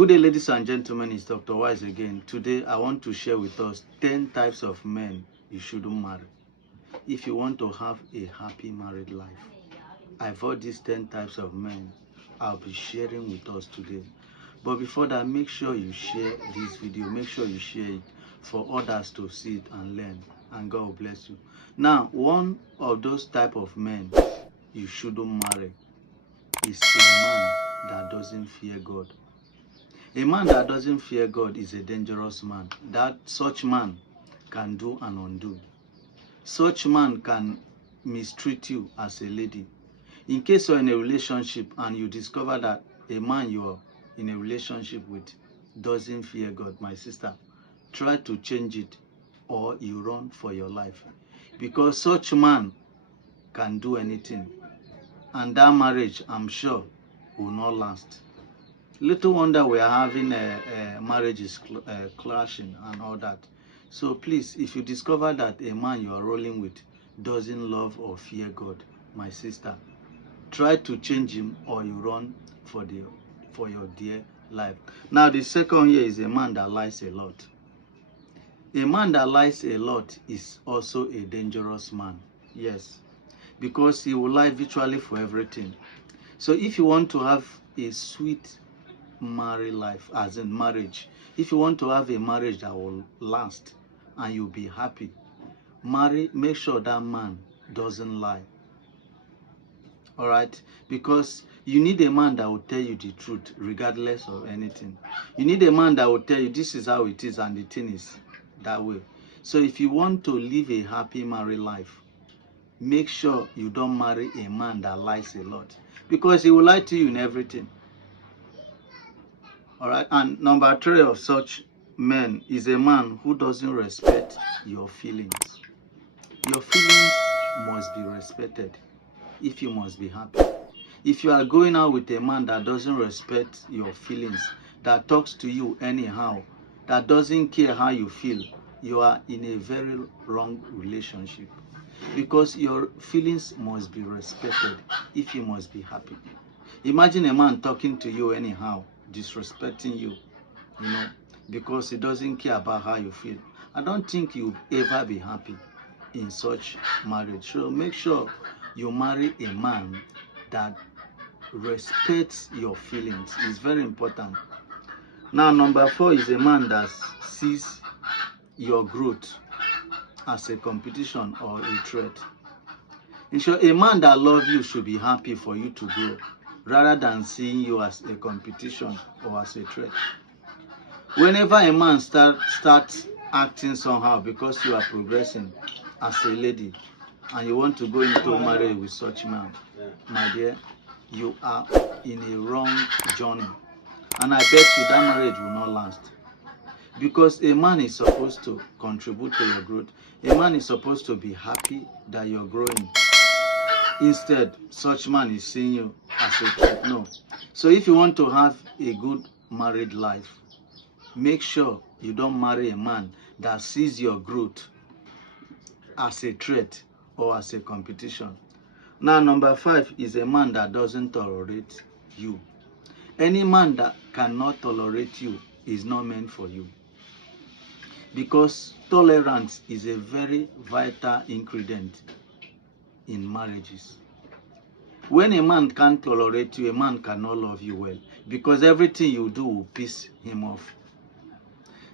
Good day, ladies and gentlemen. It's Dr. Wise again. Today, I want to share with us 10 types of men you shouldn't marry if you want to have a happy married life. I've heard these 10 types of men I'll be sharing with us today. But before that, make sure you share this video. Make sure you share it for others to see it and learn. And God will bless you. Now, one of those type of men you shouldn't marry is a man that doesn't fear God. A man that doesn't fear God is a dangerous man. Such man can do and undo. Such man can mistreat you as a lady. In case you're in a relationship and you discover that a man you're in a relationship with doesn't fear God, my sister, try to change it or you run for your life. Because such man can do anything. And that marriage, I'm sure, will not last. Little wonder we are having marriages clashing and all that. So please, if you discover that a man you are rolling with doesn't love or fear God, my sister, try to change him or you run for your dear life. Now, the second here is a man that lies a lot. A man that lies a lot is also a dangerous man. Yes, because he will lie virtually for everything. So if you want to have a sweet married life, as in marriage, if you want to have a marriage that will last and you'll be happy, make sure that man doesn't lie. All right, because you need a man that will tell you the truth regardless of anything. You need a man that will tell you this is how it is and the thing is that way. So if you want to live a happy married life, make sure you don't marry a man that lies a lot, because he will lie to you in everything. All right, and number 3 of such men is a man who doesn't respect your feelings. Your feelings must be respected if you must be happy. If you are going out with a man that doesn't respect your feelings, that talks to you anyhow, that doesn't care how you feel, you are in a very wrong relationship, because your feelings must be respected if you must be happy. Imagine a man talking to you anyhow, disrespecting you, because he doesn't care about how you feel. I don't think you'll ever be happy in such marriage. So make sure you marry a man that respects your feelings. It's very important. Now, number 4 is a man that sees your growth as a competition or a threat. In short, a man that loves you should be happy for you to grow, rather than seeing you as a competition or as a threat. Whenever a man starts acting somehow because you are progressing as a lady and you want to go into marriage with such man, my dear, you are in a wrong journey. And I bet you that marriage will not last. Because a man is supposed to contribute to your growth. A man is supposed to be happy that you're growing. Instead, such man is seeing you as a threat. No. So if you want to have a good married life, make sure you don't marry a man that sees your growth as a threat or as a competition. Now, number 5 is a man that doesn't tolerate you. Any man that cannot tolerate you is not meant for you, because tolerance is a very vital ingredient in marriages. When a man can't tolerate you, a man cannot love you well, because everything you do will piss him off.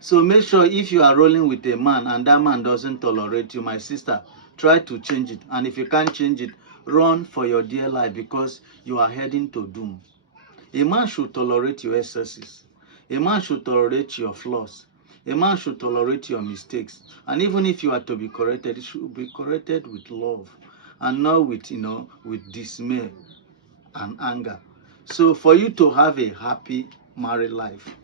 So make sure if you are rolling with a man and that man doesn't tolerate you, my sister, try to change it. And if you can't change it, run for your dear life, because you are heading to doom. A man should tolerate your excesses. A man should tolerate your flaws. A man should tolerate your mistakes. And even if you are to be corrected, it should be corrected with love and not with, with dismay and anger. So for you to have a happy married life,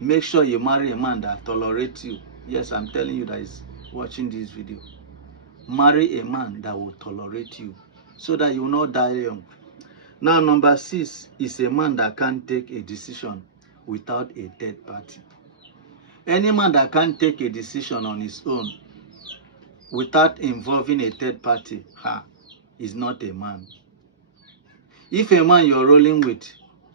make sure you marry a man that tolerates you. Yes, I'm telling you that is watching this video. Marry a man that will tolerate you so that you will not die young. Now, number 6 is a man that can't take a decision without a third party. Any man that can't take a decision on his own without involving a third party is not a man. If a man you're rolling with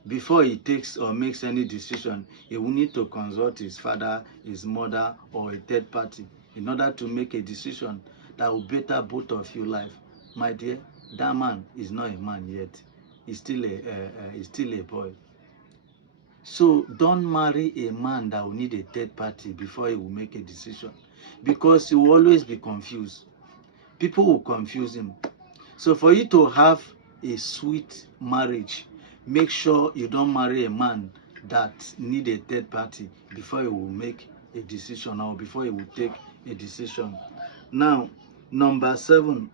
before he takes or makes any decision, he will need to consult his father, his mother, or a third party in order to make a decision that will better both of your life. My dear, that man is not a man yet. He's still a boy. So don't marry a man that will need a third party before he will make a decision, because he will always be confused. People will confuse him. So for you to have a sweet marriage, make sure you don't marry a man that need a third party before he will make a decision or before he will take a decision. Now, number 7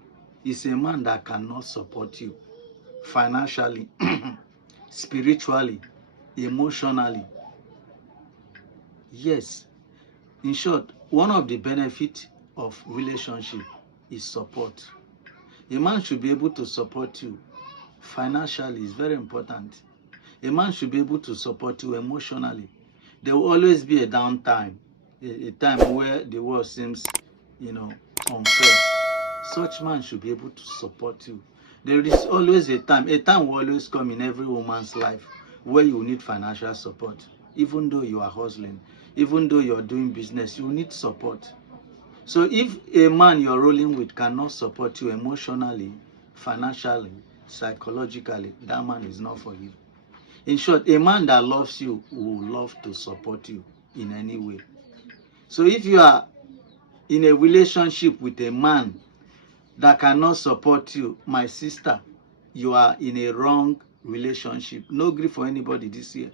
is a man that cannot support you financially, spiritually, emotionally. Yes. In short, one of the benefits of relationship is support. A man should be able to support you financially, is very important. A man should be able to support you emotionally. There will always be a downtime, a time where the world seems, unfair. Such man should be able to support you. There is always a time will always come in every woman's life where you need financial support. Even though you are hustling, even though you are doing business, you need support. So if a man you're rolling with cannot support you emotionally, financially, psychologically, that man is not for you. In short, a man that loves you will love to support you in any way. So if you are in a relationship with a man that cannot support you, my sister, you are in a wrong relationship. No grief for anybody this year.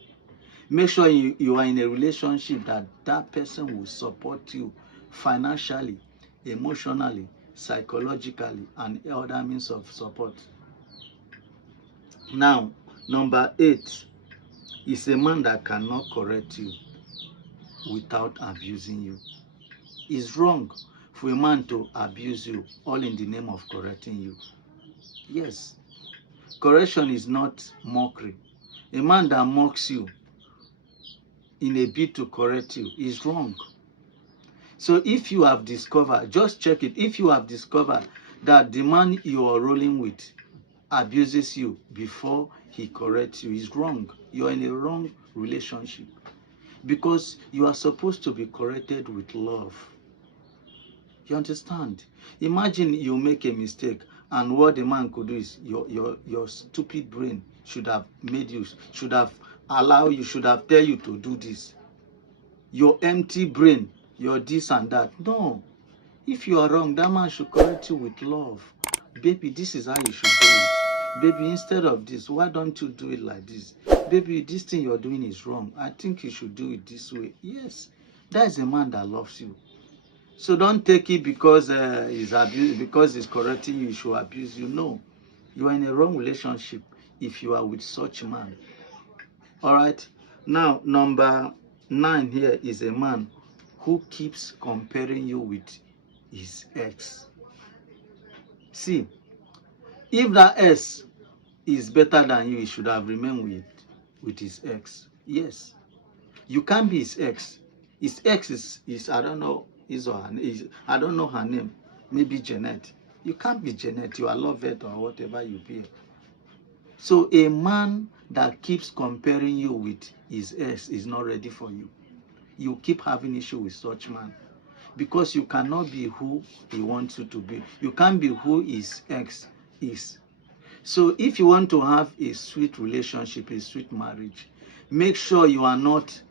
Make sure you are in a relationship that person will support you financially, emotionally, psychologically, and other means of support. Now, number 8 is a man that cannot correct you without abusing you. It's wrong for a man to abuse you, all in the name of correcting you. Yes, correction is not mockery. A man that mocks you in a bid to correct you is wrong. So if you have discovered, just check it. If you have discovered that the man you are rolling with abuses you before he corrects you, is wrong. You are in a wrong relationship, because you are supposed to be corrected with love. You understand? Imagine you make a mistake, and what the man could do is your stupid brain should have made you, should have allowed you, should have tell you to do this. Your empty brain, your this and that. No. If you are wrong, that man should correct you with love. Baby, this is how you should do it. Baby, instead of this, why don't you do it like this? Baby, this thing you're doing is wrong. I think you should do it this way. Yes, that is a man that loves you. So don't take it because he's correcting you, he should abuse you. No, you are in a wrong relationship if you are with such a man. All right. Now, number 9 here is a man who keeps comparing you with his ex. See, if that ex is better than you, he should have remained with his ex. Yes, you can't be his ex. His ex is I don't know his or her, I don't know her name. Maybe Janet. You can't be Janet. You are Lovett or whatever you be. So a man that keeps comparing you with his ex is not ready for you. You keep having issue with such man, because you cannot be who he wants you to be. You can't be who his ex is. So if you want to have a sweet relationship, a sweet marriage, make sure you are not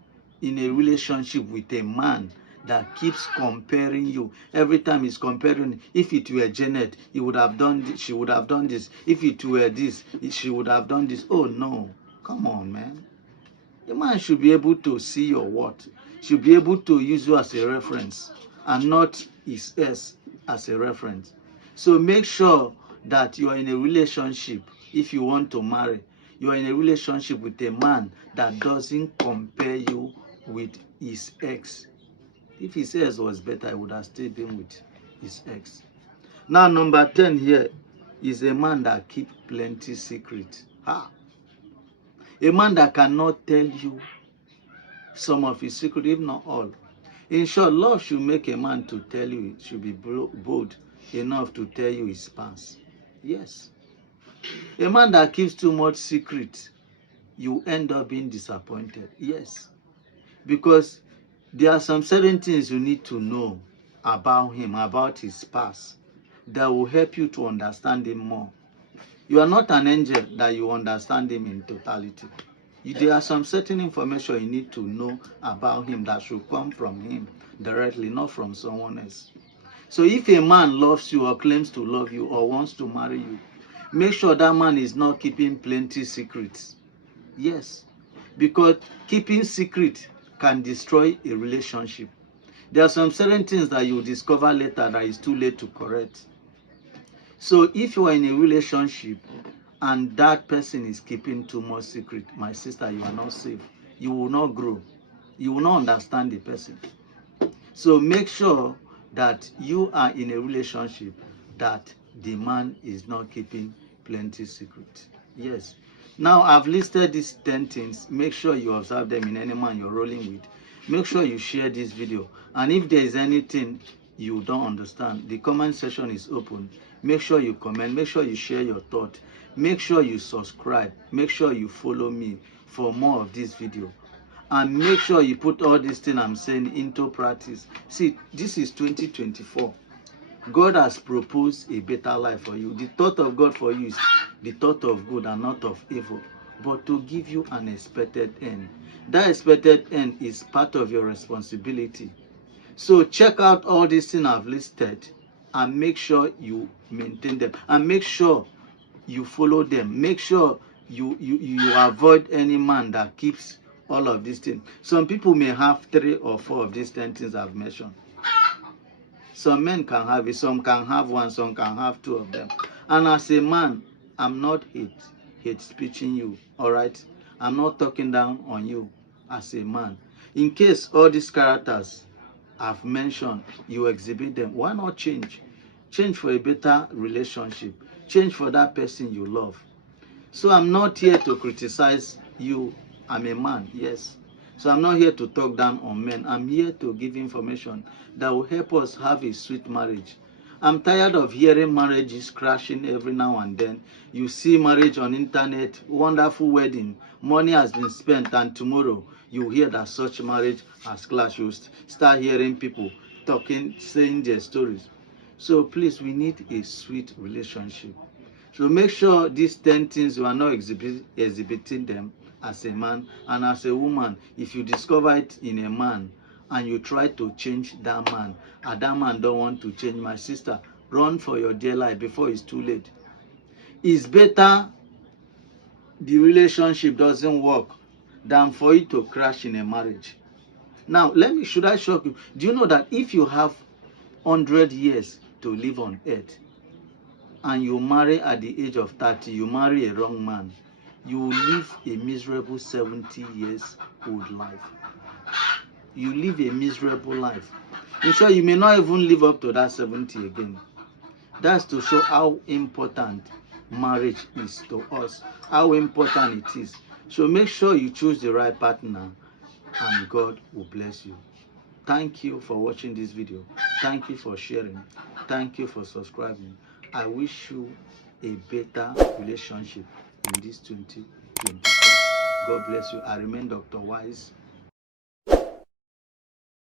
in a relationship with a man that keeps comparing you. Every time he's comparing, if it were Janet, he would have done this, she would have done this. If it were this, she would have done this. Oh no, come on, man. A man should be able to see your worth, should be able to use you as a reference and not his ex as a reference. So make sure that you are in a relationship. If you want to marry, you are in a relationship with a man that doesn't compare you with his ex. If his ex was better, I would have stayed in with his ex. Now, number 10 here is a man that keeps plenty secrets. A man that cannot tell you some of his secrets, if not all. In short, love should make a man to tell you, should be bold enough to tell you his past. Yes. A man that keeps too much secret you end up being disappointed. Yes, because there are some certain things you need to know about him, about his past, that will help you to understand him more. You are not an angel that you understand him in totality. There are some certain information you need to know about him that should come from him directly, not from someone else. So if a man loves you or claims to love you or wants to marry you, make sure that man is not keeping plenty secrets. Yes, because keeping secret can destroy a relationship. There are some certain things that you discover later that is too late to correct. So if you are in a relationship and that person is keeping too much secret, my sister, you are not safe. You will not grow. You will not understand the person. So make sure that you are in a relationship that the man is not keeping plenty secret. Yes. Now I've listed these 10 things. Make sure you observe them in any man you're rolling with. Make sure you share this video. And if there is anything you don't understand, the comment section is open. Make sure you comment. Make sure you share your thought. Make sure you subscribe. Make sure you follow me for more of this video. And make sure you put all these things I'm saying into practice. See, this is 2024. God has proposed a better life for you. The thought of God for you is the thought of good and not of evil, but to give you an expected end. That expected end is part of your responsibility. So check out all these things I've listed and make sure you maintain them. And make sure you follow them. Make sure you avoid any man that keeps all of these things. Some people may have 3 or 4 of these 10 things I've mentioned. Some men can have it, some can have 1, some can have 2 of them. And as a man, I'm not hate speeching you, all right? I'm not talking down on you as a man. In case all these characters I've mentioned, you exhibit them, why not change? Change for a better relationship. Change for that person you love. So I'm not here to criticize you. I'm a man, yes. So I'm not here to talk down on men. I'm here to give information that will help us have a sweet marriage. I'm tired of hearing marriages crashing every now and then. You see marriage on internet, wonderful wedding, money has been spent, and tomorrow you hear that such marriage has clashed. You start hearing people talking, saying their stories. So please, we need a sweet relationship. So make sure these 10 things you are not exhibiting them as a man. And as a woman, if you discover it in a man and you try to change that man, and that man don't want to change, my sister, run for your dear life before it's too late. It's better the relationship doesn't work than for it to crash in a marriage. Now, should I shock you? Do you know that if you have 100 years to live on earth, and you marry at the age of 30, you marry a wrong man, you will live a miserable 70 years old life. You live a miserable life. In short, you may not even live up to that 70 again. That's to show how important marriage is to us, how important it is. So make sure you choose the right partner and God will bless you. Thank you for watching this video. Thank you for sharing. Thank you for subscribing. I wish you a better relationship in this 2024. God bless you. I remain Dr. Wise.